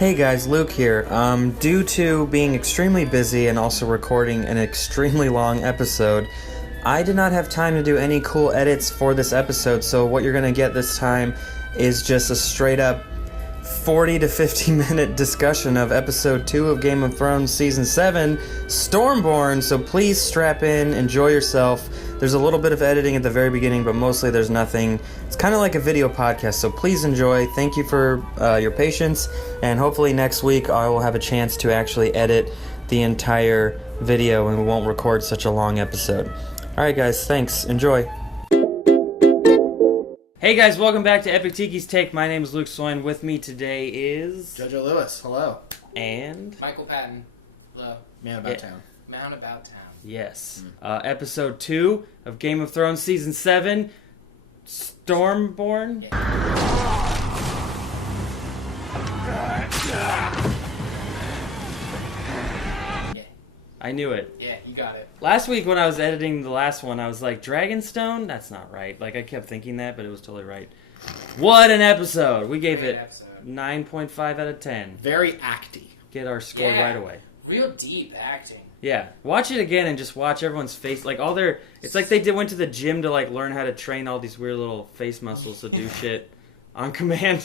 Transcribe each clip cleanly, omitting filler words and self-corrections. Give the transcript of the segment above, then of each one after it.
Hey guys, Luke here. Due to being extremely busy and also recording an extremely long episode, I did not have time to do any cool edits for this episode, so what you're gonna get this time is just a straight up 40 to 50 minute discussion of episode 2 of Game of Thrones season 7, Stormborn, so please strap in, enjoy yourself. There's a little bit of editing at the very beginning, but mostly there's nothing. It's kind of like a video podcast, so please enjoy. Thank you for your patience, and hopefully next week I will have a chance to actually edit the entire video and we won't record such a long episode. Alright guys, thanks. Enjoy. Hey guys, welcome back to Epic Tiki's Take. My name is Luke Soin. With me today is... Jojo Lewis, hello. And... Michael Patten, hello. Man About Town. Man About Town. Yes. Episode 2 of Game of Thrones Season 7, Stormborn. I knew it. Yeah, you got it. Last week when I was editing the last one, I was like, Dragonstone? That's not right. Like, I kept thinking that, but it was totally right. What an episode! We gave it 9.5 out of 10. Very acty. Get our score right away. Real deep acting. Yeah. Watch it again and just watch everyone's face. Like, all their... It's like they went to the gym to, like, learn how to train all these weird little face muscles to do shit on command.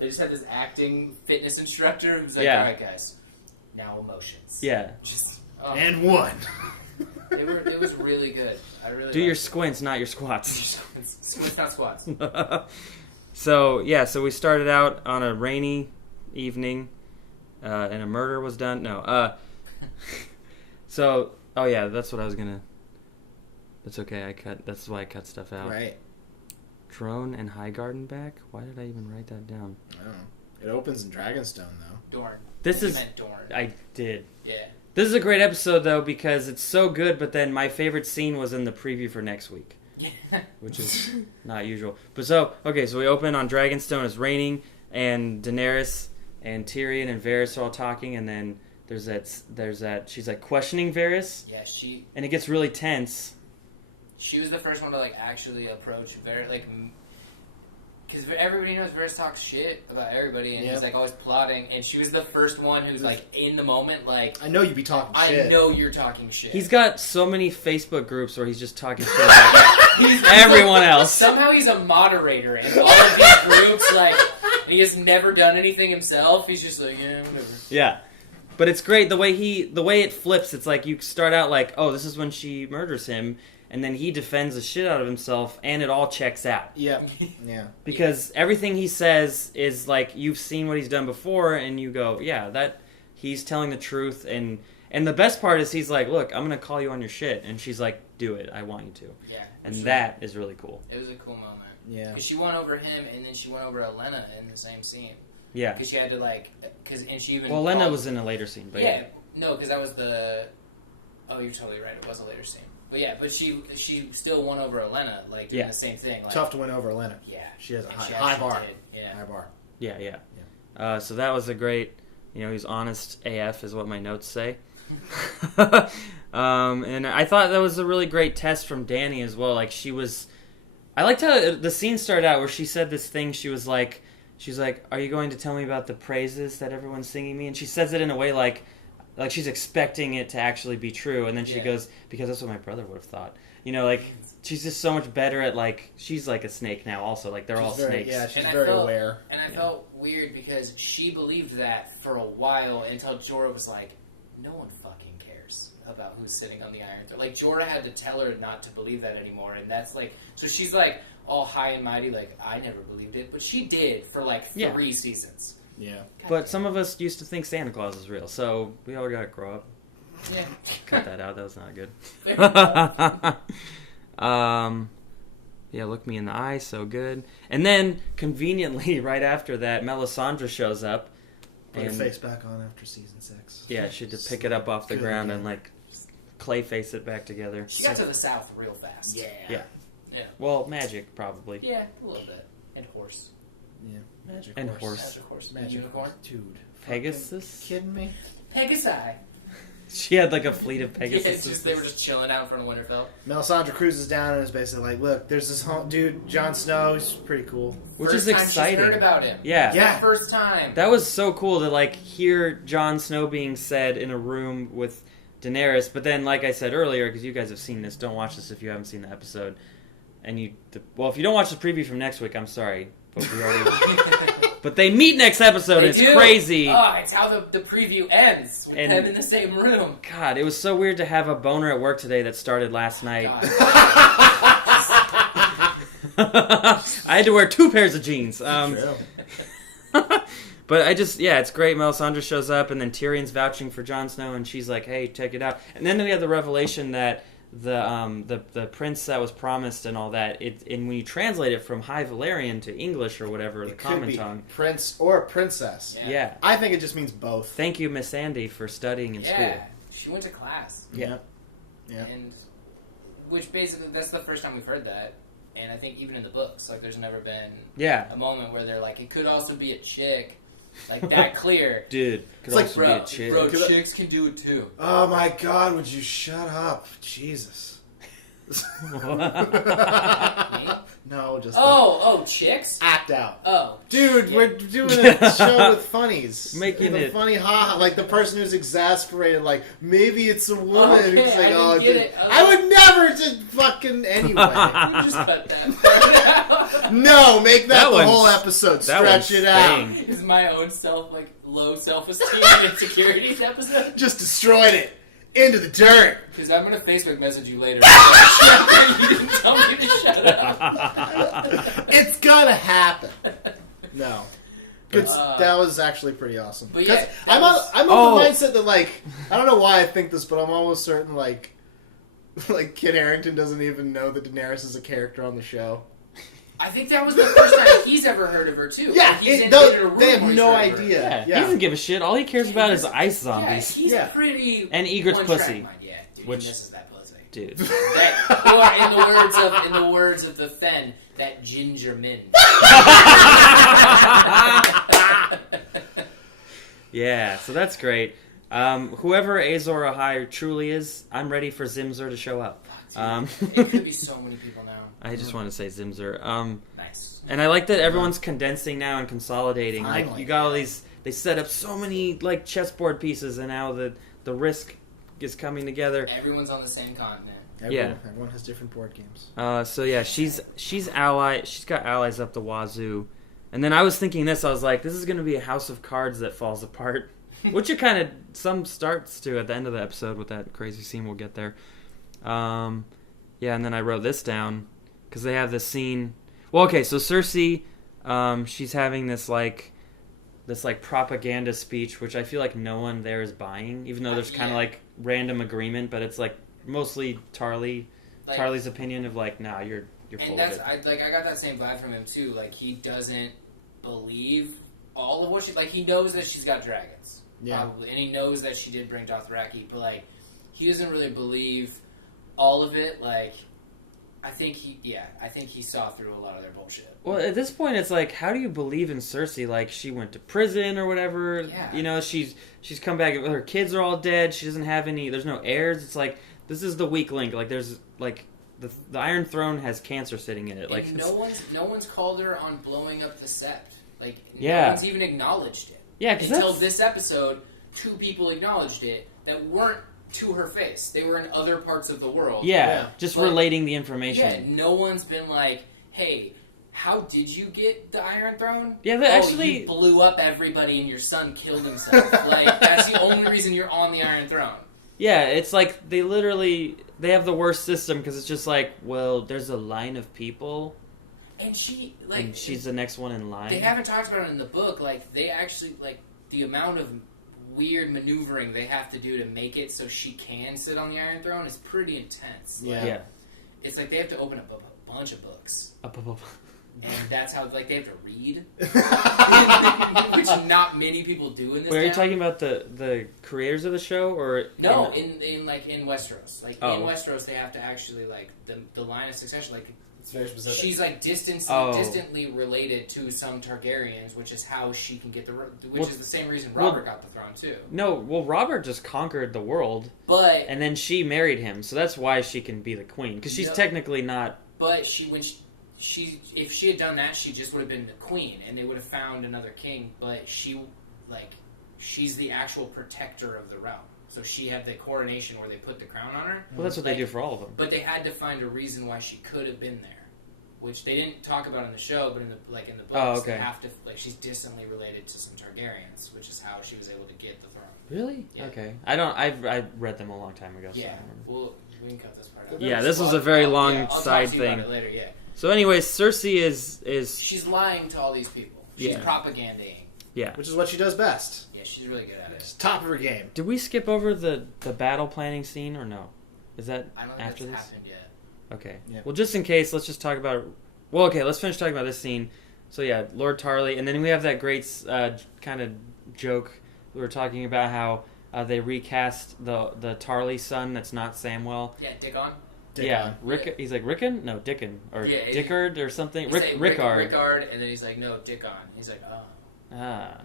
They just had this acting fitness instructor who's like, Yeah. alright guys, now emotions. Yeah. Just... And one. It was really good. I really Do your liked squints, not your squats. it. It's not squats. So we started out on a rainy evening, and a murder was done. No, that's what I was gonna... That's okay, that's why I cut stuff out. Right. Drone and Highgarden back? Why did I even write that down? I don't know. It opens in Dragonstone, though. Dorn. This is... meant Dorn. I did. Yeah. This is a great episode, though, because it's so good, but then my favorite scene was in the preview for next week. Yeah. Which is not usual. But so we open on Dragonstone, it's raining, and Daenerys and Tyrion and Varys are all talking, and then there's that she's like questioning Varys. Yeah, and it gets really tense. She was the first one to like actually approach Varys, like, because everybody knows Varys talks shit about everybody, and he's like always plotting, and she was the first one who's like in the moment, like, I know you'd be talking shit. I know you're talking shit. He's got so many Facebook groups where he's just talking shit about everyone else. Somehow he's a moderator in all of these groups, like, and he has never done anything himself. He's just like, yeah, whatever. Yeah. But it's great the way it flips. It's like you start out like, oh, this is when she murders him, and then he defends the shit out of himself, and it all checks out. Yeah, yeah. Because everything he says is like you've seen what he's done before, and you go, yeah, that he's telling the truth. And the best part is he's like, look, I'm gonna call you on your shit, and she's like, do it, I want you to. Yeah, and that is really cool. It was a cool moment. Yeah, because she won over him, and then she won over Olenna in the same scene. Yeah, because she had to she even. Well, Olenna was in a later scene, but yeah, no, because that was the. Oh, you're totally right. It was a later scene. But yeah, but she still won over Olenna, like, in the same thing. Like, tough to win over Olenna. Yeah. She has a she high bar. Did. Yeah. High bar. Yeah. So that was a great, he's honest AF is what my notes say. And I thought that was a really great test from Dany as well. Like, I liked how the scene started out where she said this thing. She's like, are you going to tell me about the praises that everyone's singing me? And she says it in a way like she's expecting it to actually be true, and then she goes, because that's what my brother would have thought. Like, she's just so much better at, like, she's like a snake now also. Like, they're all snakes. Yeah, she's very aware. And I felt weird because she believed that for a while until Jorah was like, no one fucking cares about who's sitting on the Iron Throne. Like, Jorah had to tell her not to believe that anymore, and that's like, so she's like all high and mighty, like, I never believed it, but she did for like 3 seasons. Yeah. But some of us used to think Santa Claus is real, so we all gotta grow up. Yeah. Cut that out, that was not good. Look me in the eye, so good. And then, conveniently, right after that, Melisandre shows up. Put her face back on after season 6. Yeah, she had to pick it up off the ground and, like, clay face it back together. She got to the south real fast. Yeah. Well, magic, probably. Yeah, a little bit. And horse. Yeah, magic horse. Magic horse. Magic unicorn. Dude. Pegasus? Kidding me? Pegasi. She had like a fleet of Yeah, Pegasus. they were just chilling out in front of Winterfell. Melisandre cruises down and is basically like, look, there's this dude, Jon Snow, he's pretty cool. Which First is time she's exciting. heard about him. Yeah. Yeah. First time. That was so cool to like hear Jon Snow being said in a room with Daenerys, but then like I said earlier, because you guys have seen this, don't watch this if you haven't seen the episode. And if you don't watch the preview from next week, I'm sorry. But we already but they meet next episode, it's crazy. Oh, it's how the preview ends with them in the same room. God, it was so weird to have a boner at work today that started last night. I had to wear 2 pairs of jeans. But it's great. Melisandre shows up, and then Tyrion's vouching for Jon Snow, and she's like, "Hey, check it out." And then we have the revelation that the prince that was promised and all that. And when you translate it from High Valyrian to English or whatever, the common tongue, prince or princess. Yeah, I think it just means both. Thank you, Miss Sandy, for studying in school. Yeah, she went to class. Yeah. And which basically that's the first time we've heard that. And I think even in the books, like there's never been a moment where they're like, it could also be a chick. Like that clear. Dude, it's like, be a chick. Bro, chicks can do it too. Oh my God, would you shut up? Jesus. No, just chicks? act out. Oh, dude, shit. we're doing a show with funnies, making it funny, like the person who's exasperated, like maybe it's a woman. Okay, It's like, I didn't get it. I would never just fucking anyway. You just cut that. No, make that the one's- whole episode. that Stretch one's it out. staying. Is my own low self-esteem and insecurities episode? Just destroyed it into the dirt. Because I'm gonna Facebook message you later. You didn't tell me to shut up. It's gonna happen. No. Good. That was actually pretty awesome. But yeah, I'm of the mindset that, like, I don't know why I think this, but I'm almost certain, like Kit Harington doesn't even know that Daenerys is a character on the show. I think that was the first time he's ever heard of her too. Yeah, He's in they a room have where no he's heard of her. idea. He doesn't give a shit. All he cares about is ice Yeah, zombies. he's pretty And Egret's one-track pussy. mind. Yeah, dude, Which- he misses that pussy. Dude. That, or in the words of the Fen, that ginger mint. Yeah, so that's great. Whoever Azor Ahai truly is, I'm ready for Zimzer to show up. It could be so many people now. I just want to say Zimzer. Nice. And I like that everyone's condensing now and consolidating. Finally. Like, you got all these... They set up so many, like, chessboard pieces, and now the risk is coming together. Everyone's on the same continent. Everyone has different board games. So yeah, she's got allies up the wazoo. And then I was thinking this, I was like, this is going to be a house of cards that falls apart. Which it kind of, some starts to at the end of the episode with that crazy scene, we'll get there. Yeah, and then I wrote this down, because they have this scene. Well, okay, so Cersei, she's having this propaganda speech, which I feel like no one there is buying, even though there's kind of like random agreement, but it's like mostly Tarly's opinion of like, nah, you're full of it. I got that same vibe from him too. Like, he doesn't believe all of what she, like, he knows that she's got dragons, probably, and he knows that she did bring Dothraki, but like, he doesn't really believe all of it. Like, I think he saw through a lot of their bullshit. Well, at this point, it's like, how do you believe in Cersei? Like, she went to prison or whatever. Yeah. You know, she's come back. Her kids are all dead. She doesn't have any. There's no heirs. It's like, this is the weak link. Like, there's like the Iron Throne has cancer sitting in it. Like, and no one's called her on blowing up the Sept. Like, Yeah. no one's even acknowledged it. Yeah, 'cause until that's- this episode, 2 people acknowledged it that weren't to her face. They were in other parts of the world. yeah, just But- relating the information. Yeah, no one's been like, hey, how did you get the Iron Throne? Yeah, they actually- you blew up everybody and your son killed himself. Like, that's the only reason you're on the Iron Throne. Yeah, it's like they have the worst system because it's just like, well, there's a line of people, And she's the next one in line. They haven't talked about it in the book. Like, they actually, like, the amount of weird maneuvering they have to do to make it so she can sit on the Iron Throne is pretty intense. Yeah. Yeah. It's like they have to open up a bunch of books. Up. And that's how, like, they have to read. Which not many people do in this Wait, are you town. talking about the creators of the show, or No, in Westeros. Like, Oh. in Westeros, they have to actually, like, the line of succession, like, It's very specific. She's like distantly related to some Targaryens, which is how she can get is the same reason Robert got the throne too. No, well, Robert just conquered the world, and then she married him, so that's why she can be the queen because she's technically not. But if she had done that, she just would have been the queen, and they would have found another king. But she's the actual protector of the realm. So she had the coronation where they put the crown on her. Well, that's what they do for all of them. But they had to find a reason why she could have been there, which they didn't talk about in the show, but in the books, they have to she's distantly related to some Targaryens, which is how she was able to get the throne. Really? Yeah. Okay. I read them a long time ago. So yeah. Well, we can cut this part out. Yeah, this was a very long side thing. About it later, yeah. So, anyways, Cersei is she's lying to all these people. She's propagandaing. Yeah. Which is what she does best. Yeah, she's really good at it. It's top of her game. Did we skip over the battle planning scene or no? Is that I don't think after that's this? happened yet. Okay. Yep. Well, just in case, let's just talk about. Well, okay, let's finish talking about this scene. So yeah, Lord Tarly, and then we have that great kind of joke. We were talking about how they recast the Tarly son. That's not Samwell. Yeah, Dickon. Yeah, Rick. He's like Rickon? No, Dickon or Dickard or something. Rickard. Rickard, and then he's like, no, Dickon. He's like, oh. Ah.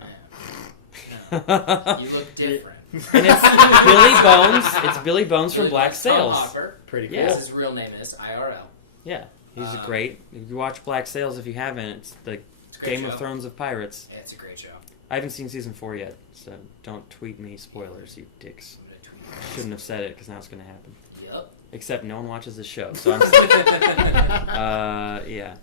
No. You look different. And it's Billy Bones. It's Billy Bones from Black Sails. Hopper. Pretty cool. Yeah. His real name is IRL. Yeah, he's great. If you watch Black Sails, if you haven't, it's the Game of Thrones of pirates. Yeah, it's a great show. I haven't seen season 4 yet, so don't tweet me spoilers, you dicks. Shouldn't have said it because now it's going to happen. Yep. Except no one watches this show, so I'm. Yeah.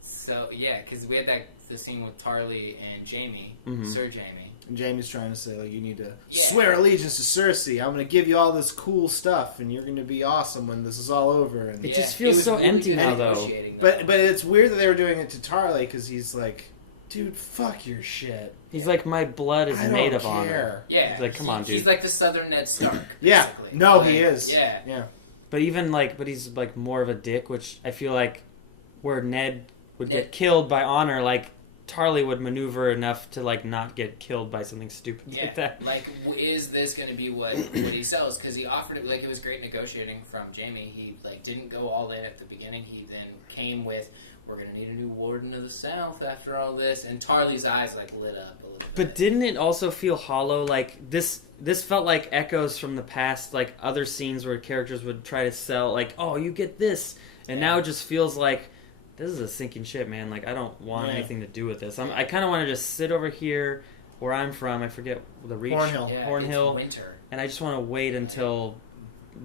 So yeah, because we had the scene with Tarly and Jaime, Sir Jaime. And Jaime's trying to say, like, you need to swear allegiance to Cersei. I'm going to give you all this cool stuff, and you're going to be awesome when this is all over. And it just feels so really empty now, though. But it's weird that they were doing it to Tarly, because he's like, dude, fuck your shit. He's like, my blood is made of honor. Yeah. He's like, come on, dude. He's like the Southern Ned Stark. Yeah. Basically. No, he is. Yeah. Yeah. But even but he's like more of a dick, which I feel like where Ned would get killed by honor, like Tarly would maneuver enough to like not get killed by something stupid like that. Like, is this going to be what he sells? Because he offered it, like, it was great negotiating from Jaime. He like didn't go all in at the beginning. He then came with, we're going to need a new Warden of the South after all this, and Tarly's eyes like lit up a little bit. But didn't it also feel hollow? Like this felt like echoes from the past, like other scenes where characters would try to sell, like, oh, you get this, and now it just feels like this is a sinking ship, man. Like, I don't want anything to do with this. I kind of want to just sit over here where I'm from. I forget the Reach. Hornhill. Yeah, Hornhill. It's winter. And I just want to wait until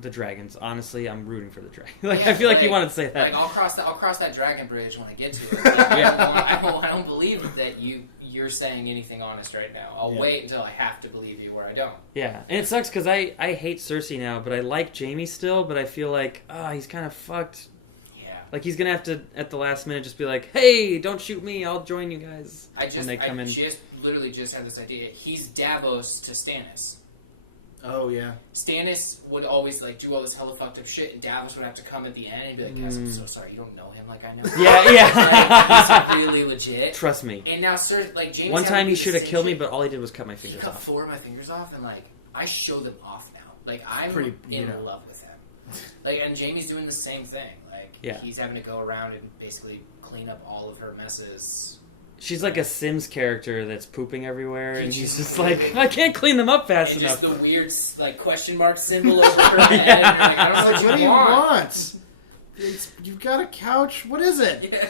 the dragons. Honestly, I'm rooting for the dragon. I feel like you wanted to say that. Like, I'll cross that dragon bridge when I get to it. Like, I don't believe that you're saying anything honest right now. I'll wait until I have to believe you where I don't. Yeah, and it sucks because I hate Cersei now, but I like Jaime still, but I feel like, he's kind of fucked. Like, he's going to have to, at the last minute, just be like, hey, don't shoot me, I'll join you guys. She literally just had this idea. He's Davos to Stannis. Oh, yeah. Stannis would always, like, do all this hella fucked up shit, and Davos would have to come at the end and be like, guys, I'm so sorry, you don't know him like I know him. Yeah. Like, he's really legit. Trust me. And now, James one time he should have killed me, but all he did was cut my fingers off. He cut 4 of my fingers off, and, like, I show them off now. Like, I'm in love with him. Like, and Jaime's doing the same thing. Like, he's having to go around and basically clean up all of her messes. She's like a Sims character that's pooping everywhere, and he's just like, I can't clean them up fast enough. Just the weird, like, question mark symbol over her head. Like, I don't know what do you want? You've got a couch? What is it? Yeah.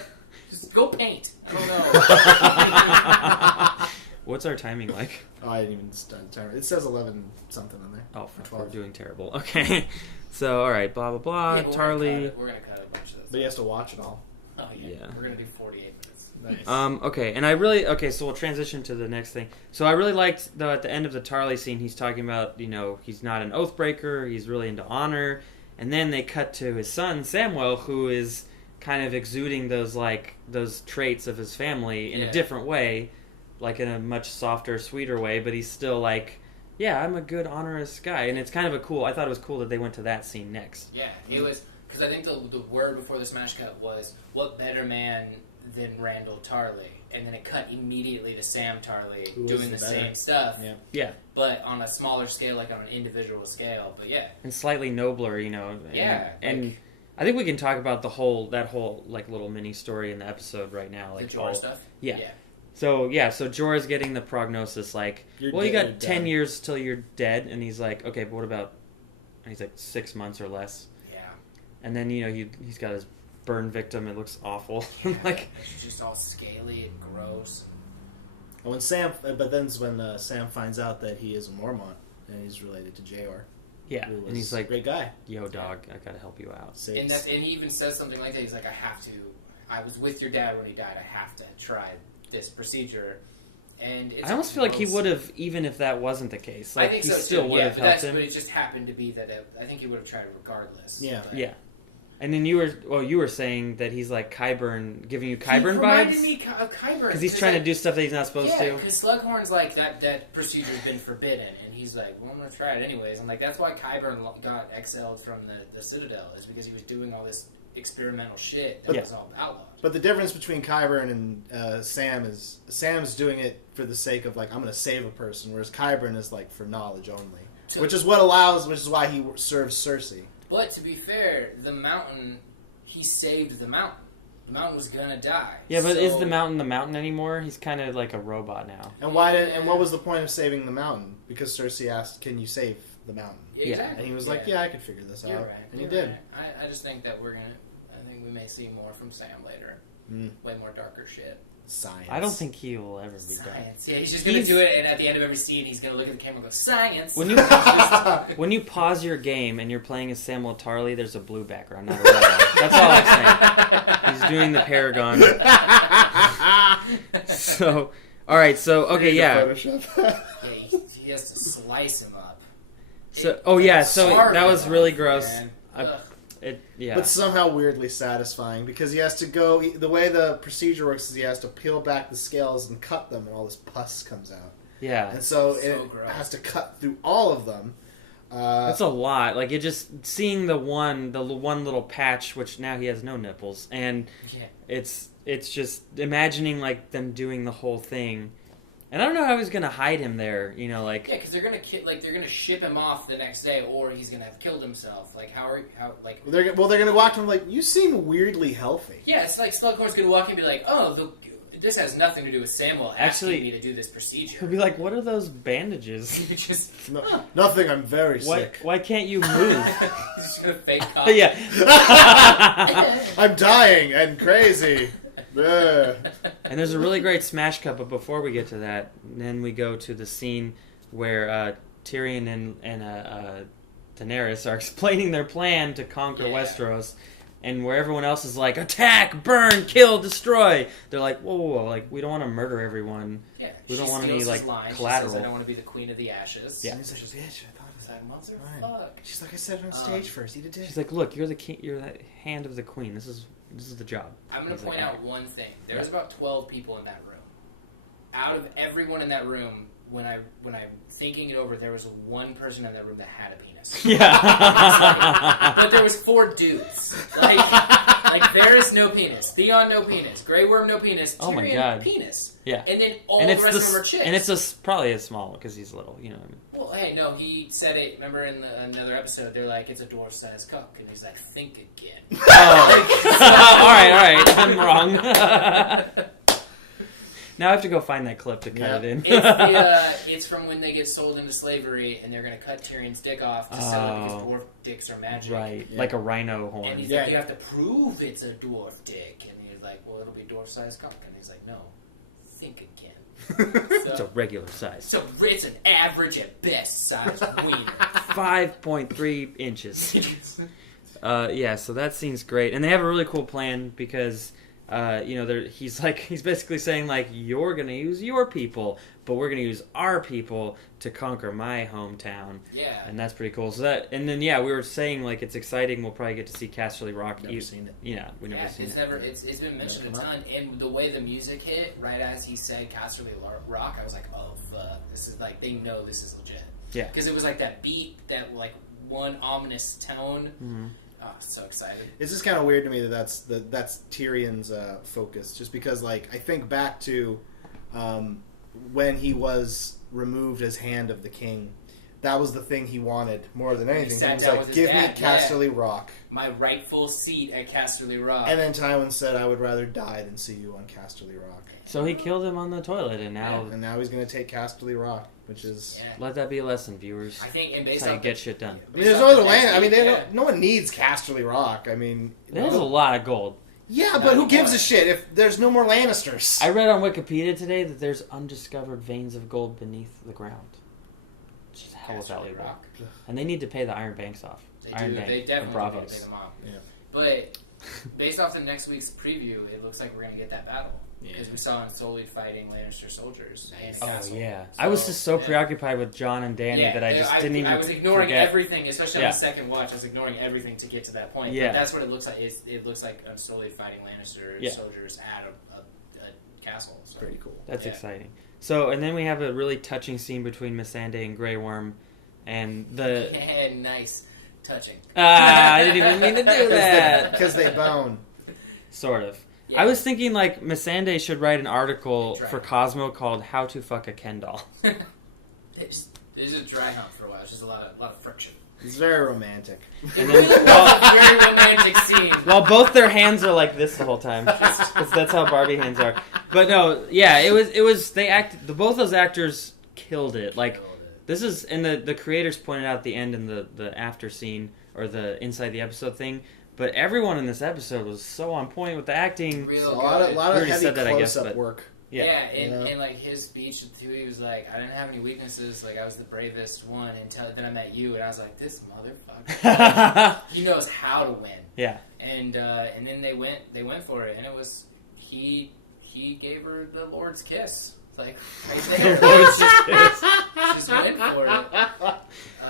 Just go paint. I don't know. What's our timing like? Oh, I didn't even start the timer. It says 11 something on there. Oh, we're doing terrible. Okay. So, alright, blah, blah, blah. Yeah, Tarly. We're going to cut a bunch of this. But he has to watch it all. Oh, yeah. We're going to do 48 minutes. Nice. Okay, and so we'll transition to the next thing. So I really liked, though, at the end of the Tarly scene, he's talking about, he's not an oathbreaker, he's really into honor, and then they cut to his son, Samwell, who is kind of exuding those traits of his family in a different way, like in a much softer, sweeter way, but he's still like, yeah, I'm a good, honorous guy, and it's kind of I thought it was cool that they went to that scene next. Yeah, it was, because I think the word before the smash cut was, what better man than Randall Tarly? And then it cut immediately to Sam Tarly doing the same stuff. Yeah. But on a smaller scale, like on an individual scale, but yeah. And slightly nobler, Yeah. And I think we can talk about that whole like little mini story in the episode right now. Like The Jorah stuff? Yeah. So Jorah's getting the prognosis like, you got 10 years till you're dead, and he's like, okay, but what about? And he's like 6 months or less. Yeah. And then he's got his burn victim. It looks awful. Like it's just all scaly and gross. When Sam finds out that he is a Mormont and he's related to Jeor. Yeah, and he's like, great guy. Yo, dog, I gotta help you out. And he even says something like that. He's like, I was with your dad when he died. I have to try this procedure. And I almost feel like he would have, even if that wasn't the case. Like, I think he so still too. would have helped him. But it just happened to be that I think he would have tried regardless. Yeah. But. Yeah. And then you were saying that he's like Qyburn, giving you Qyburn vibes? He reminded me of Qyburn. Because he's trying to do stuff that he's not supposed to. Yeah, because Slughorn's like, that procedure's been forbidden, and he's like, well, I'm going to try it anyways. I'm like, that's why Qyburn got exiled from the Citadel, is because he was doing all this experimental shit that was all outlawed. But the difference between Qyburn and Sam is, Sam's doing it for the sake of, like, I'm going to save a person, whereas Qyburn is, like, for knowledge only. Which is why he serves Cersei. But to be fair, the mountain, he saved the mountain. The mountain was gonna die. Yeah, but is the mountain anymore? He's kind of like a robot now. And what was the point of saving the mountain? Because Cersei asked, "Can you save the mountain?" Exactly. And he was like, "Yeah, I could figure this out." You're right. And he did. Right. I just think that I think we may see more from Sam later. Way more darker shit. Science. I don't think he will ever be done. Yeah, he's just gonna do it, and at the end of every scene, he's gonna look at the camera and go, "Science." When you pause your game and you're playing as Samwell Tarly, there's a blue background, not a red one. That's all I'm saying. He's doing the Paragon. So, all right. So, okay, yeah. He has to slice him up. So, that was really gross. But somehow weirdly satisfying, because he has to go. The way the procedure works is he has to peel back the scales and cut them, and all this pus comes out. Yeah, and so it has to cut through all of them. That's a lot. Like, it just seeing the one little patch, which now he has no nipples, and it's just imagining like them doing the whole thing. And I don't know how he's gonna hide him there, because they're gonna ship him off the next day, or he's gonna have killed himself. Like they're gonna walk to him like, you seem weirdly healthy. Yeah, it's like Slughorn's gonna walk in and be like, oh, this has nothing to do with Samwell asking me to do this procedure. He'll be like, what are those bandages? Nothing. I'm very sick. Why can't you move? He's just gonna fake cough. Yeah. I'm dying and crazy. And there's a really great smash cut, but before we get to that, then we go to the scene where Tyrion and Daenerys are explaining their plan to conquer Westeros, and where everyone else is like, attack, burn, kill, destroy. They're like, whoa, like, we don't want to murder everyone. Yeah, we don't want any, like, collateral. She says, I don't want to be the queen of the ashes. Yeah. He's like, bitch, I thought it was fuck. She's like, I said it on stage first. Eat a dick. She's like, look, you're the king. You're the hand of the queen. This is the job. I'm going to point out one thing. There's about 12 people in that room. Out of everyone in that room, when I'm thinking it over, there was one person in that room that had a penis. Yeah. But there was 4 dudes. Like there is no penis. Theon, no penis. Grey Worm, no penis. Tyrion, oh my God. Penis. Yeah. And then all the rest of them are chicks. And it's probably as small because he's little, you know what I mean? Well, hey, no, he said it, remember in another episode, they're like, it's a dwarf-sized cock. And he's like, think again. Oh. All right. I'm wrong. Now I have to go find that clip to cut it in. It's from when they get sold into slavery, and they're going to cut Tyrion's dick off to sell it because dwarf dicks are magic. Right, like a rhino horn. And he's like, you have to prove it's a dwarf dick. And he's like, well, it'll be dwarf-sized cock. And he's like, no, think again. It's a regular size. So it's an average at best size wiener. 5.3 inches. So that scene's great. And they have a really cool plan because... he's basically saying like, you're gonna use your people, but we're gonna use our people to conquer my hometown. Yeah, and that's pretty cool. So we were saying like it's exciting. We'll probably get to see Casterly Rock. Never seen it. Yeah, we never seen it. It's been mentioned a ton, and the way the music hit right as he said Casterly Rock, I was like, oh fuck, this is like, they know this is legit. Yeah, because it was like that beat, that like one ominous tone. Mm-hmm. Oh, so excited. It's just kind of weird to me that's Tyrion's focus, just because like I think back to when he was removed as Hand of the King, that was the thing he wanted more than anything. He sat was down like, with his give me dad, Casterly Rock. My rightful seat at Casterly Rock. And then Tywin said, I would rather die than see you on Casterly Rock. So he killed him on the toilet, and now And now he's going to take Casterly Rock, which is... let that be a lesson, viewers. I think, and based That's how you off get shit done. I mean, there's no other land. I mean, no one needs Casterly Rock. I mean... There's a lot of gold. Yeah, but who gives a shit if there's no more Lannisters? I read on Wikipedia today that there's undiscovered veins of gold beneath the ground. Which is hella valuable. Rock. And they need to pay the Iron Banks off. They Iron do. Bank They and definitely need to Bravos. pay them off. Yeah. But based off the next week's preview, it looks like we're going to get that battle. Because we saw Unsullied fighting Lannister soldiers. And Oh, Castle. yeah. So, I was just so preoccupied with John and Danny that I just didn't even I was ignoring forget. everything, especially on the second watch. I was ignoring everything to get to that point. Yeah. But that's what it looks like. It looks like Unsullied fighting Lannister soldiers at a castle. So. Pretty cool. That's exciting. So, and then we have a really touching scene between Missandei and Grey Worm, and the... Nice. Touching. I didn't even mean to do that. Because they bone. Sort of. Yeah. I was thinking, like, Missandei should write an article for Cosmo called How to Fuck a Ken Doll. There's a dry hump for a while. It's just a lot of friction. It's very romantic. And then, Very romantic scene. well, both their hands are like this the whole time. Because that's how Barbie hands are. But no, yeah, it was, both those actors killed it. Like, this is, and the creators pointed out at the end in the after scene, or the inside the episode thing, but everyone in this episode was so on point with the acting. Real A lot of heavy said that, I guess, close-up but- work. Yeah, and like his speech too, he was like, I didn't have any weaknesses, like I was the bravest one until then I met you, and I was like, this motherfucker, he knows how to win. Yeah. And then they went for it, and it was he gave her the Lord's kiss, like right there. just went for it.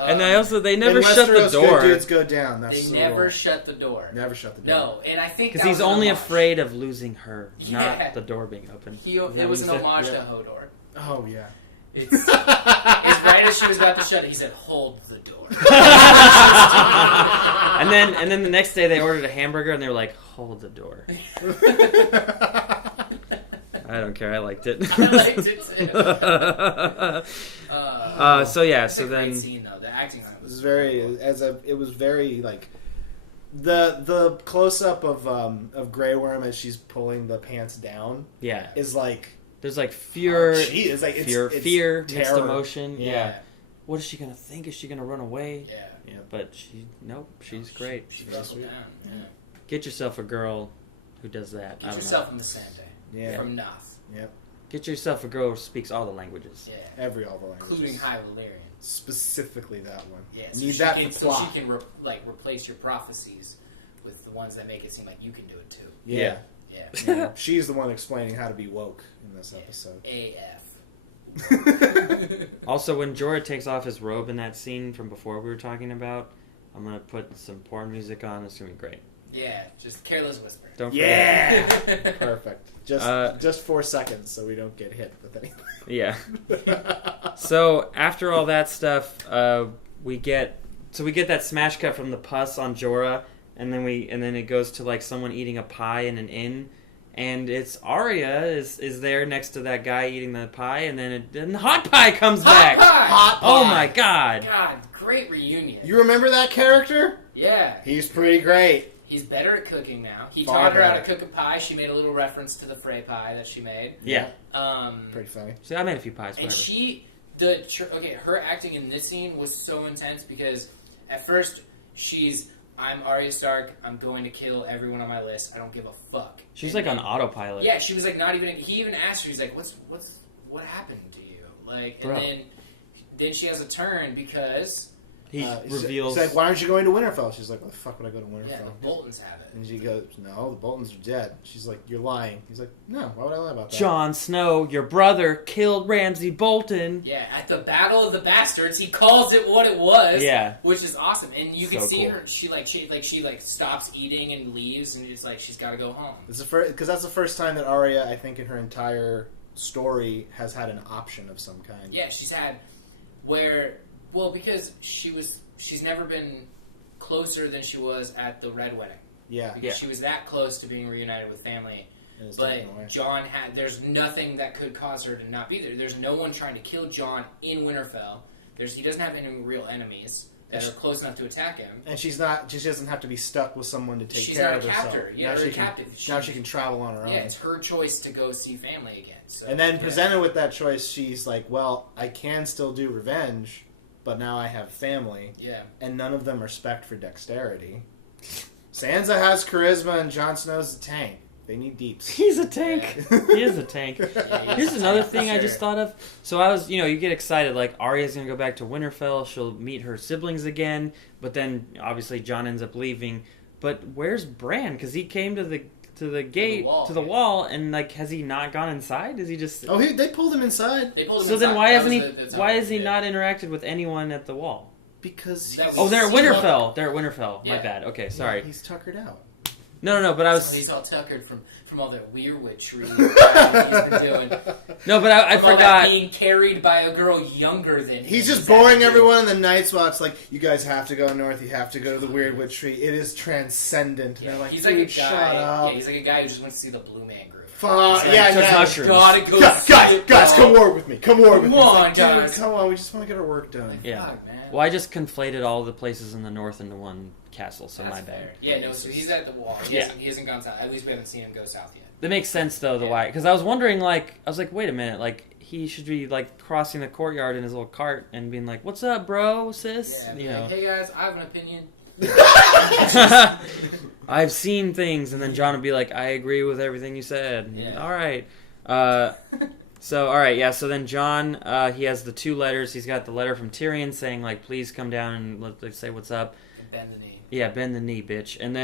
And they never In shut the Westeros, door. Good dudes go down. That's They the never rule. shut the door. Never shut the door. No, and I think Because that he's was an only homage. afraid of losing her, Yeah. not the door being open. It was an homage to Hodor. Oh, yeah. It's right as she was about to shut it, he said, "Hold the door." and then the next day they ordered a hamburger and they were like, "Hold the door." I don't care. I liked it. I liked it too. So then great scene though. The acting on it It was was very, it was very like the close up of Grey Worm as she's pulling the pants down. Yeah. Is like There's like fear, it's like fear, mixed terror. emotion. Yeah. Yeah. What is she gonna think? Is she gonna run away? Yeah. Yeah. But she's great. She buckled down. Yeah. Get yourself a girl who does that. Get yourself in the Missandei. Yeah. From Noth. Yep. Get yourself a girl who speaks all the languages. Yeah. All the languages, Including High Valyrian. Specifically that one. Yeah. Need that for so plot. she can replace your prophecies with the ones that make it seem like you can do it too. Yeah. Yeah. Yeah. She's the one explaining how to be woke in this episode. AF. Also, when Jorah takes off his robe in that scene from before we were talking about, I'm gonna put some porn music on. It's gonna be great. Yeah, just Careless Whisper. Don't forget. Yeah. Perfect. Just 4 seconds so we don't get hit with anything. Yeah. So after all that stuff, we get that smash cut from the pus on Jorah, and then it goes to like someone eating a pie in an inn, and it's Arya is there next to that guy eating the pie, and then Hot Pie comes back. Hot Pie. Oh my god. God, great reunion. You remember that character? Yeah. He's pretty great. He's better at cooking now. He Far taught her how to better. cook a pie. She made a little reference to the Frey pie that she made. Yeah. Pretty funny. See, I made a few pies. And Whatever. her acting in this scene was so intense because at first I'm Arya Stark. I'm going to kill everyone on my list. I don't give a fuck. She's like on autopilot. Yeah, she was like not even. He even asked her. He's like, what happened to you? Like, Bro. and then she has a turn because He reveals. He's like, why aren't you going to Winterfell? She's like, why the fuck would I go to Winterfell? yeah, the Boltons have it. And she goes, no, the Boltons are dead. She's like, you're lying. He's like, no, why would I lie about that? Jon Snow, your brother, killed Ramsay Bolton. Yeah, at the Battle of the Bastards, he calls it what it was. Yeah. Which is awesome, and you can So see cool. her. She stops eating and leaves, and it's like she's got to go home. It's the first, because that's the first time that Arya, I think, in her entire story, has had an option of some kind. Yeah, she's had because she's never been closer than she was at the Red Wedding. Yeah. Because she was that close to being reunited with family. And it's taken away. But Jon there's nothing that could cause her to not be there. There's no one trying to kill Jon in Winterfell. he doesn't have any real enemies that are close enough to attack him. And she doesn't have to be stuck with someone to take She's care not of a herself. captor. Yeah, or a captive. Now she can travel on her own. Yeah, it's her choice to go see family again. So, and then presented with that choice, she's like, well, I can still do revenge, but now I have family. Yeah. And none of them are spec'd for dexterity. Sansa has charisma and Jon Snow's a tank. They need deeps. He's a tank. He is a tank. Yeah, Here's another thing I sure. just thought of. So I was, you get excited, like, Arya's going to go back to Winterfell, she'll meet her siblings again, but then, obviously, Jon ends up leaving. But where's Bran? Because he came to the gate, to the wall, and, like, has he not gone inside? Is he just... Oh, they pulled him inside. They pulled him So inside. then why has he Yeah. not interacted with anyone at the wall? Because Oh, they're at Winterfell. They're at Winterfell. My Yeah. bad. Okay, sorry. he's tuckered out. No, but I was... So he's all tuckered from all that weirwitchery he's been doing. No, but I From all that forgot... being carried by a girl younger than him. He's just boring everyone in the Night's Watch. Like, you guys have to go north. You have to go to the Weird Witch Tree. It is transcendent. And Yeah, they're like, he's like a "Dude, guy. shut up." Yeah, he's like a guy who just wants to see the Blue Man Group. Fuck, He's yeah, like, took yeah. mushrooms. Gotta go. Guys, come war with me. Come war with me. Come It's on, like, dude, guys. come on. We just want to get our work done. Yeah. Fuck, man. Well, I just conflated all the places in the north into one castle, so That's my bad. fair. Yeah, no, so he's at the wall. He hasn't gone south. At least we haven't seen him go south yet. That makes sense, though, why. Because I was wondering, like, wait a minute, like, he should be, like, crossing the courtyard in his little cart and being like, what's up, bro, sis? Yeah, like, hey, guys, I have an opinion. I've seen things, and then John would be like, I agree with everything you said. Yeah. All right. So then John, he has the 2 letters. He's got the letter from Tyrion saying, like, please come down and let's say what's up. And bend the knee. Yeah, bend the knee, bitch. And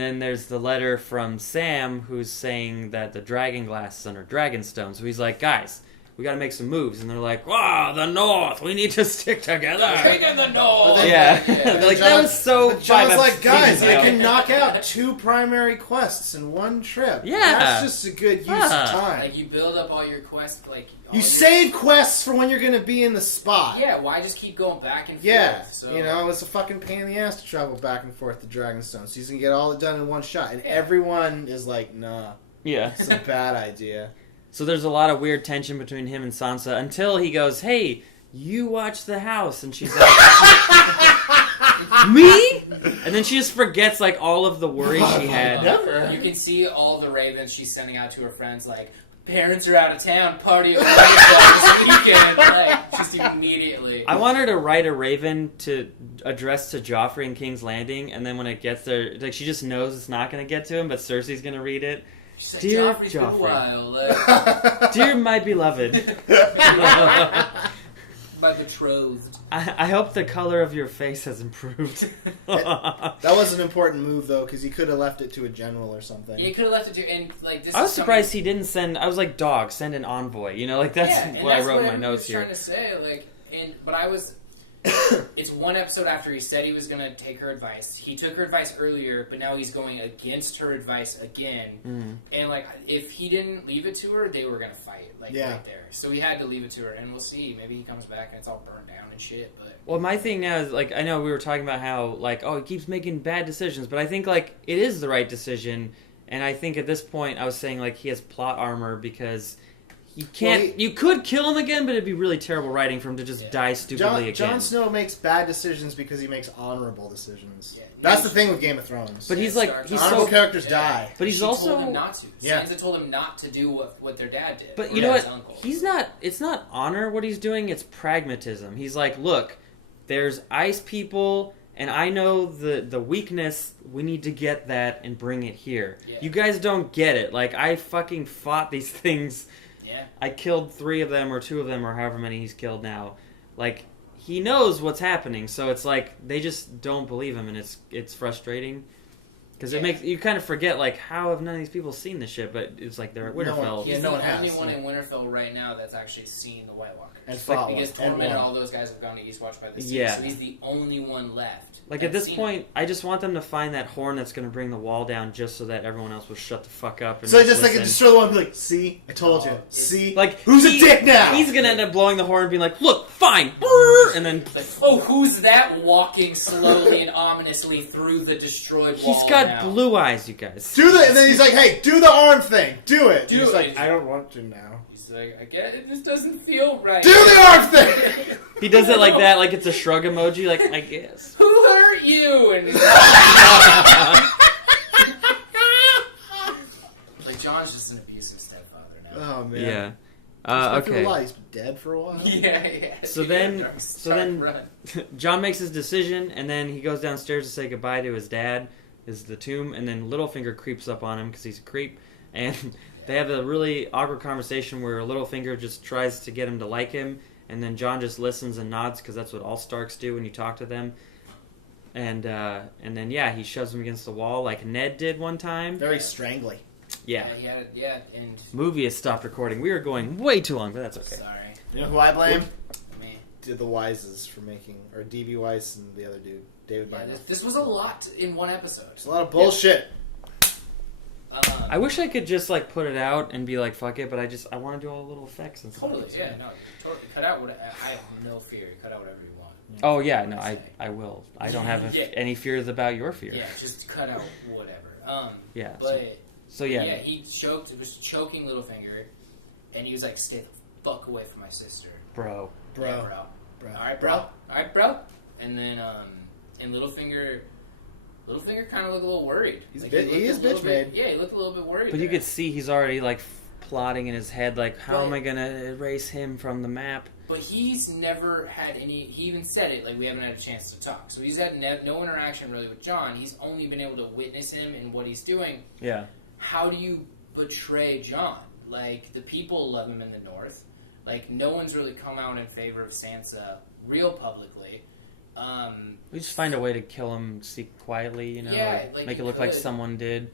then there's the letter from Sam who's saying that the dragon glass is under Dragonstone. So he's like, guys, we got to make some moves. And they're like, wow, the North, we need to stick together. King in the North. Yeah. They're like, that was so... John's 5 like, guys, seasons I ago." can knock out 2 primary quests in one trip. Yeah. That's just a good use of time. Like, you build up all your quests, like... You save quests for when you're going to be in the spot. Yeah, why just keep going back and forth? Yeah, So... it's a fucking pain in the ass to travel back and forth to Dragonstone. So you can get all it done in one shot. And everyone is like, nah, Yeah. it's a bad idea. So there's a lot of weird tension between him and Sansa until he goes, hey, you watch the house. And she's like, me? And then she just forgets, like, all of the worry she had. Never. You can see all the ravens she's sending out to her friends, like, parents are out of town, party at this weekend. Like, just immediately. I want her to write a raven to address to Joffrey in King's Landing, and then when it gets there, like, she just knows it's not going to get to him, but Cersei's going to read it. She's like, Dear Joffrey's been a Joffrey. while. Like, Dear my beloved. my betrothed. I hope the color of your face has improved. That was an important move, though, because he could have left it to a general or something. Yeah, you could have left it to, and like this. I was is surprised he didn't send. I was like, dog, send an envoy. Like that's and what I that's wrote in my I notes was here. Trying to say, like, but I was. It's one episode after he said he was going to take her advice. He took her advice earlier, but now he's going against her advice again. And like, if he didn't leave it to her, they were going to fight, like right there. So he had to leave it to her, and we'll see. Maybe he comes back and it's all burned down and shit. But well, my thing now is like, I know we were talking about how like, oh, he keeps making bad decisions, but I think like it is the right decision. And I think at this point, I was saying like he has plot armor because. You can't. Well, you could kill him again, but it'd be really terrible writing for him to just die stupidly again. Jon Snow makes bad decisions because he makes honorable decisions. Yeah, That's the thing with Game of Thrones. But he's like, he's honorable so. characters die. But he's she also. told him not to. Yeah. Sansa told him not to do what their dad did. But or you know his what? uncle. He's not. It's not honor what he's doing. It's pragmatism. He's like, look, there's ice people, and I know the weakness. We need to get that and bring it here. Yeah. You guys don't get it. Like I fucking fought these things. Yeah. I killed 3 of them or 2 of them or however many he's killed now. Like he knows what's happening, so it's like they just don't believe him, and it's frustrating. Because it makes you kind of forget, like, how have none of these people seen this shit? But it's like they're at Winterfell. He's no the one has. only one in Winterfell right now that's actually seen the White Walkers. And fought because one. Tormund and all those guys have gone to Eastwatch by the Sea. Yeah. So he's the only one left. Like, at this point, I just want them to find that horn that's going to bring the wall down just so that everyone else will shut the fuck up. And So they just like listen. destroy the one and be like, see? I told you. See? Like, who's a dick now? He's going to end up blowing the horn and being like, look, fine. And then... Like, oh, who's that walking slowly and ominously through the destroyed wall? He's got have blue eyes, you guys. Do the, and then he's like, "Hey, do the arm thing. Do it." Do he's it. like, "I don't want to now." He's like, I get it. This doesn't feel right. Do the arm thing. He does it like that, like it's a shrug emoji. Like, I guess. Who hurt you? And he's like, John's just an abusive stepfather now. Oh man. Yeah. Okay. He's been dead for a while. Yeah. So then John makes his decision, and then he goes downstairs to say goodbye to his dad, is the tomb, and then Littlefinger creeps up on him because he's a creep, and they have a really awkward conversation where Littlefinger just tries to get him to like him, and then John just listens and nods because that's what all Starks do when you talk to them. And then he shoves him against the wall like Ned did one time. Very strangly. Yeah. And Movie has stopped recording. We are going way too long, but that's okay. sorry. You know who I blame? Me. Did the Wises for making, or D.B. Weiss and the other dude, David Yeah, Bynum. this was a lot in one episode. It's a lot of bullshit. I wish I could just like put it out and be like, fuck it, but I want to do all the little effects and stuff. Totally, yeah, no, totally. Cut out what I have no fear. Cut out whatever you want. Oh yeah, no, I will. I don't have any fears about your fear. Yeah, just cut out whatever. Yeah. But So he was choking Littlefinger, and he was like, "Stay the fuck away from my sister, Bro. Yeah, bro. All right, bro." And then and Littlefinger kind of looked a little worried. He looked is a little bitch bit- made. Yeah, he looked a little bit worried. But you there. could see he's already like plotting in his head, like, how Right. am I gonna erase him from the map? But he's never had any. He even said it, like, we haven't had a chance to talk. So he's had no interaction really with John. He's only been able to witness him and what he's doing. Yeah. How do you betray John? Like, the people love him in the North. Like, no one's really come out in favor of Sansa real publicly. We just find a way to kill him quietly, you know, Yeah, like, like make it you look like could. someone did.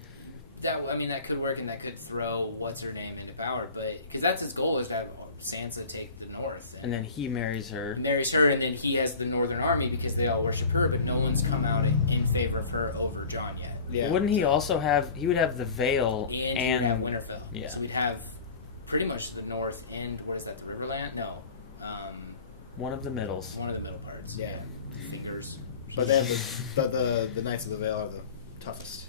That could work, and that could throw what's her name into power. But because that's his goal, is to have Sansa take the North, And then he marries her. marries her, and then he has the Northern Army because they all worship her. But no one's come out in favor of her over John yet. Yeah. Wouldn't he also have? He would have the Veil And we'd have Winterfell. Yeah. So we'd have pretty much the North and what is that? The Riverland? No. One of the middles. One of the middle parts. Yeah. Fingers. But then the Knights of the Vale are the toughest.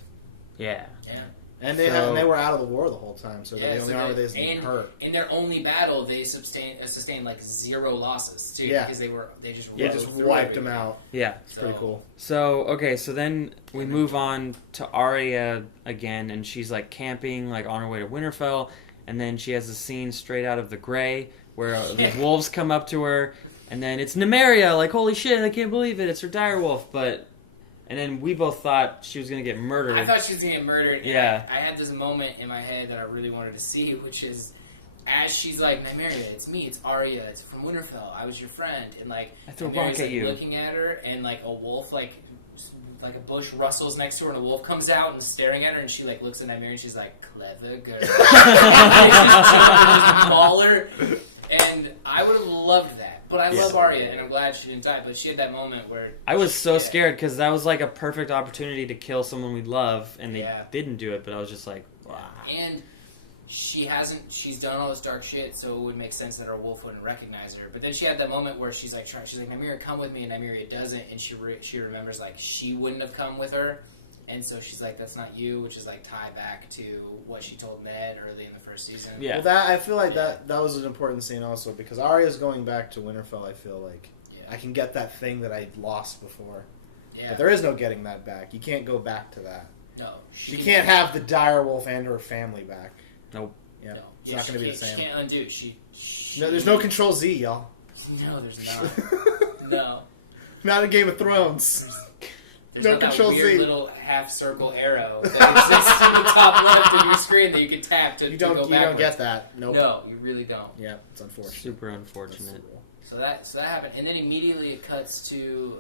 Yeah. Yeah. And they were out of the war the whole time, so they're the only army that's been hurt. In their only battle, they sustained like 0 losses too, Yeah. because they just wiped them out. Yeah. It's pretty cool. So so then we move on to Arya again, and she's like camping, like on her way to Winterfell, and then she has a scene straight out of The Grey where the wolves come up to her, and then it's Nymeria, like, holy shit, I can't believe it, it's her direwolf, and then we both thought she was gonna get murdered. I thought she was gonna get murdered. Yeah. I had this moment in my head that I really wanted to see, which is as she's like, Nymeria, it's me, it's Arya, it's from Winterfell, I was your friend, and like I threw a Nymeria's, rock at like, you. looking at her, and like a wolf like a bush rustles next to her, and a wolf comes out and is staring at her, and she like looks at Nymeria, and she's like, clever girl. Smaller, and I would have loved that. But I love Arya, and I'm glad she didn't die. But she had that moment where I was so scared because that was like a perfect opportunity to kill someone we love, and they didn't do it. But I was just like, wow. And she's done all this dark shit, so it would make sense that our wolf wouldn't recognize her. But then she had that moment where she's like, Nymeria, come with me, and Nymeria doesn't, and she remembers like she wouldn't have come with her. And so she's like, that's not you, which is like tied back to what she told Ned early in the first season. Yeah. Well, I feel like that was an important scene also, because Arya's going back to Winterfell, I feel like. I can get that thing that I lost before. Yeah. But there is no getting that back. You can't go back to that. No. She can't have the direwolf and her family back. Nope. Yeah. No. It's not going to be the same. She can't undo. No, there's no Control Z, y'all. No, there's not. No. Not in Game of Thrones. There's No not Control that weird Z. little half-circle arrow that exists in the top left of your screen that you can tap to go backwards. You don't get that. Nope. No, you really don't. Yeah, it's unfortunate. Super unfortunate. So that happened, and then immediately it cuts to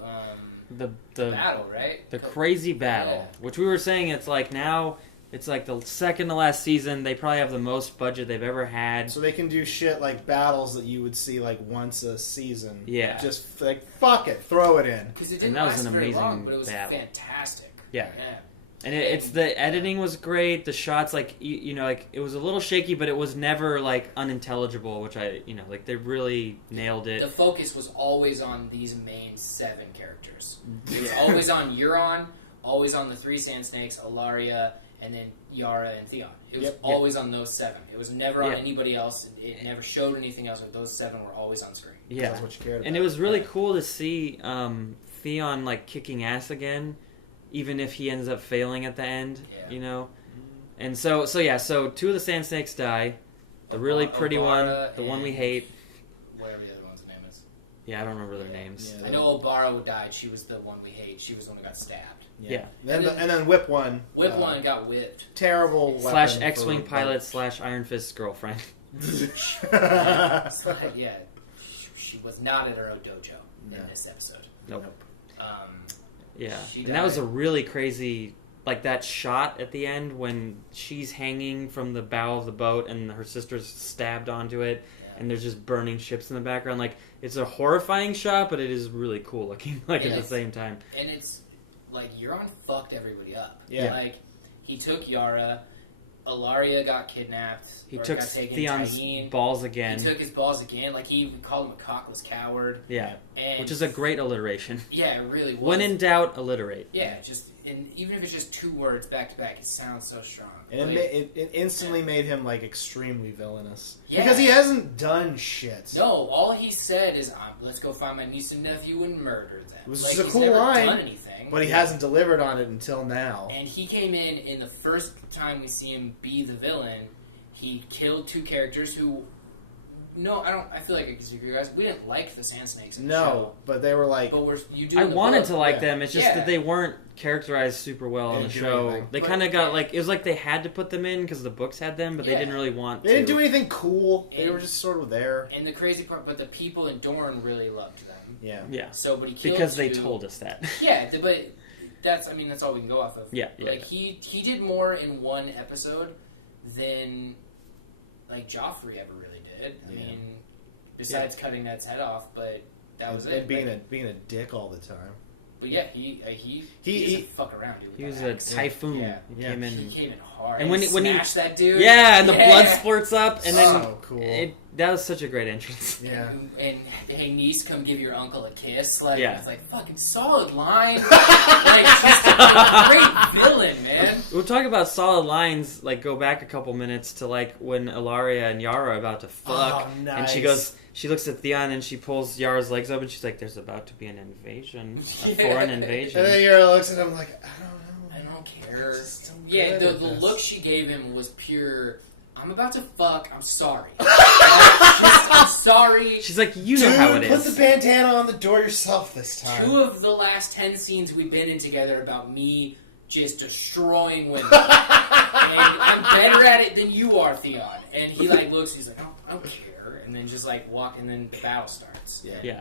The battle, right? The crazy battle, which we were saying, it's like now. It's like the second to last season. They probably have the most budget they've ever had. So they can do shit like battles that you would see like once a season. Yeah. Just like, fuck it, throw it in. Because it didn't that was last an very amazing long, but it was battle. fantastic. Yeah. And it's the editing was great. The shots, like you know, like it was a little shaky, but it was never like unintelligible. Which like they really nailed it. The focus was always on these main 7 characters. It was always on Euron, always on the 3 Sand Snakes, Ilaria, and then Yara and Theon. It was Yep. always on those 7. It was never on Yeah. anybody else. It never showed anything else, but those 7 were always on Suri. Yeah, That's what you cared about. and it was really cool to see Theon like kicking ass again, even if he ends up failing at the end. Yeah. You know, and so 2 of the Sand Snakes die. The really pretty one, Obara the one we and hate. Whatever the other one's name is. Yeah, I don't remember their names. Yeah. I know Obara died. She was the one we hate. She was the one that got stabbed. Yeah. And then Whip One. Whip one got whipped. Terrible. / weapon X-wing for- pilot / Iron Fist's girlfriend. Yeah, she was not at her own dojo in this episode. Nope. Um, Yeah, She and that was a died. really crazy, like that shot at the end when she's hanging from the bow of the boat and her sister's stabbed onto it, and there's just burning ships in the background. Like, it's a horrifying shot, but it is really cool looking. Like, at the Yes. same time. And it's like Euron fucked everybody up. Yeah. Like he took Yara, Ilaria got kidnapped. He or took got taken, Theon's Tyene. balls again. He took his balls again. Like he even called him a cockless coward. Yeah, And which is a great alliteration. yeah, it really was. When in doubt, alliterate. yeah, just and even if it's just 2 words back to back, it sounds so strong. And Like, it instantly made him like extremely villainous Yeah. because he hasn't done shit. no, all he said is, "Let's go find my niece and nephew and murder them." Which is like, a he's cool never line, done anything, But he hasn't delivered on it until now. And he came in the first time we see him be the villain. He killed 2 characters who. No, I don't. I feel like I disagree, guys. We didn't like the Sand Snakes in the show, No, but they were like, but you do. I in the wanted book. to like Yeah. them. It's just Yeah. that they weren't characterized super well on the Didn't do show. anything. They But- kind of got like it was like they had to put them in because the books had them, but they Yeah. didn't really want. they didn't to. do anything cool. They And- were just sort of there. And the crazy part, but the people in Dorne really loved them. Yeah. Yeah, So, but he killed because they 2. told us that. Yeah, but that's all we can go off of. Yeah, yeah, Like he did more in one episode than like Joffrey ever really did. I Yeah. mean, besides cutting Ned's head off, but that was And it. being Like, being a dick all the time. but yeah, he doesn't fuck around. Dude, with He was that a axe. typhoon. Yeah. He Yeah. came in. He came in hard. And when he- smashed that dude. Yeah, and the Yeah. blood splurts up, and then So cool. that was such a great entrance. Yeah. And hey, niece, come give your uncle a kiss. Like, Yeah. it's like fucking solid line. Like, just a great villain, man. We'll talk about solid lines. Like, go back a couple minutes to like when Ilaria and Yara are about to fuck, Oh, and she nice. goes. She looks at Theon and she pulls Yara's legs up, and she's like, "There's about to be an invasion, a Yeah. foreign And invasion." then Yara looks at him like, I don't know. I don't care. It's just so Yeah, good the at this. look she gave him was pure. I'm about to fuck. I'm sorry. I'm sorry. She's like, "You know how it Dude, put is." the bandana on the door yourself this time. 2 of the last 10 scenes we've been in together about me just destroying women. And I'm better at it than you are, Theon. And he like looks, he's like, I don't care. And then just like walk, and then the battle starts. Yeah.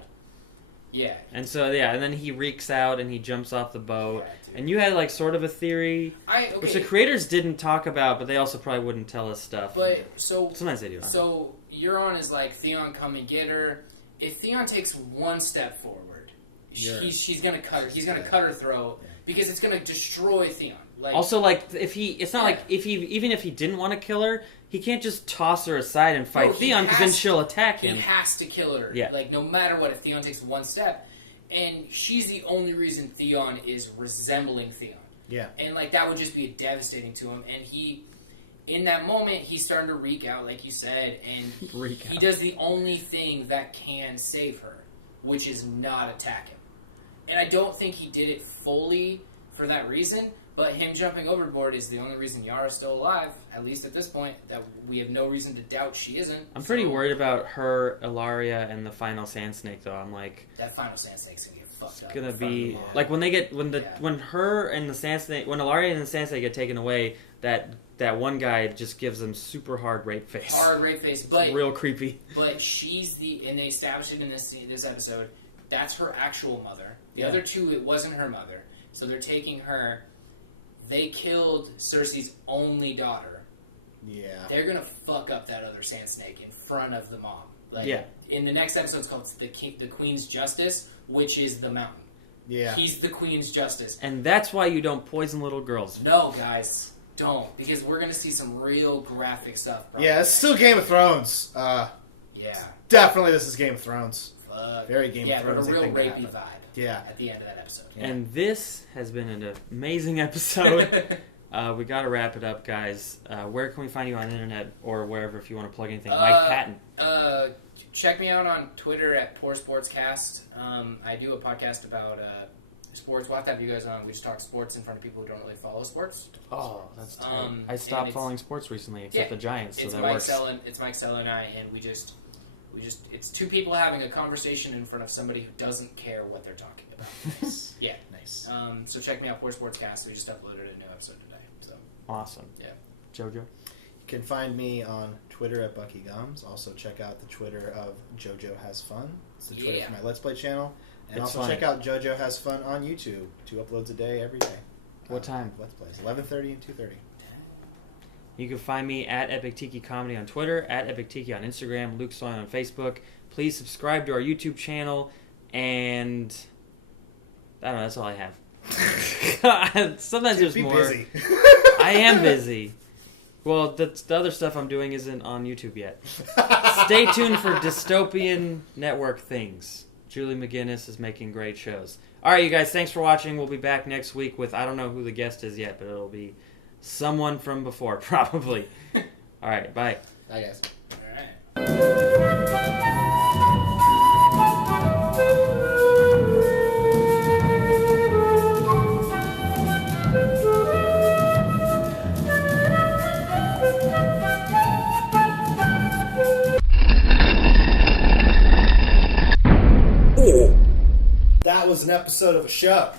Yeah. And so and then he reeks out and he jumps off the boat. Yeah, dude. And you had like sort of a theory, which the creators didn't talk about, but they also probably wouldn't tell us stuff. But so Sometimes they do. So Euron is like, Theon, come and get her. If Theon takes 1 step forward, she's gonna cut her. He's gonna cut her throat because it's gonna destroy Theon. Like, Also, like, it's not like even if he didn't want to kill her, he can't just toss her aside and fight No, he Theon because then has- she'll attack he him. has to kill her. Yeah. Like no matter what, if Theon takes 1 step, and she's the only reason Theon is resembling Theon. Yeah. And like that would just be devastating to him. And he, in that moment, he's starting to reek out, like you said, and Reek he out. does the only thing that can save her, which is not attack him. And I don't think he did it fully for that reason, but him jumping overboard is the only reason Yara's still alive, at least at this point, that we have no reason to doubt she isn't. I'm pretty So, worried about her, Ilaria, and the final Sand Snake, though. I'm like, that final Sand Snake's gonna get fucked up. gonna in front of be them all. like when they get when Yeah. her and the Sand Snake, when Ilaria and the Sand Snake get taken away, that one guy just gives them super hard rape face. hard rape face, It's but real creepy. But she's and they established it in this episode, that's her actual mother. The Yeah. other 2, it wasn't her mother. So they're taking her. They killed Cersei's only daughter. Yeah. They're gonna fuck up that other Sand Snake in front of the mom. Like, Yeah. In the next episode, it's called the Queen's Justice, which is the mountain. Yeah. He's the Queen's Justice. And that's why you don't poison little girls. No, guys, don't, because we're gonna see some real graphic stuff. Probably. Yeah, it's still Game of Thrones. Yeah. Definitely this is Game of Thrones. Very Game of Thrones. Yeah, but a real rapey vibe. Yeah. At the end of that episode. Yeah. And this has been an amazing episode. We got to wrap it up, guys. Where can we find you on the internet or wherever if you want to plug anything? Mike Patten. Check me out on Twitter at Poor Sportscast. I do a podcast about sports. We'll have to have you guys on. We just talk sports in front of people who don't really follow sports. Oh, that's tight. I stopped following sports recently, except the Giants, so that works. It's Mike Seller and I, and we just it's two people having a conversation in front of somebody who doesn't care what they're talking about. Nice. Yeah. Nice. So check me out, Poor Sportscast. We just uploaded a new episode today. So awesome. Yeah. Jojo? You can find me on Twitter at Bucky Gums. Also check out the Twitter of Jojo Has Fun. It's the Twitter for my Let's Play channel. And It's also check out Jojo Has Fun on YouTube. 2 uploads a day every day. What time? Let's Plays. 11:30 and 2:30. You can find me at Epic Tiki Comedy on Twitter, at Epic Tiki on Instagram, Luke Soin on Facebook. Please subscribe to our YouTube channel, and I don't know, that's all I have. Sometimes there's more. Busy. I am busy. Well, the other stuff I'm doing isn't on YouTube yet. Stay tuned for dystopian network things. Julie McGinnis is making great shows. All right, you guys, thanks for watching. We'll be back next week with, I don't know who the guest is yet, but it'll be someone from before, probably. All right, bye. Bye, guys. All right. That was an episode of a show.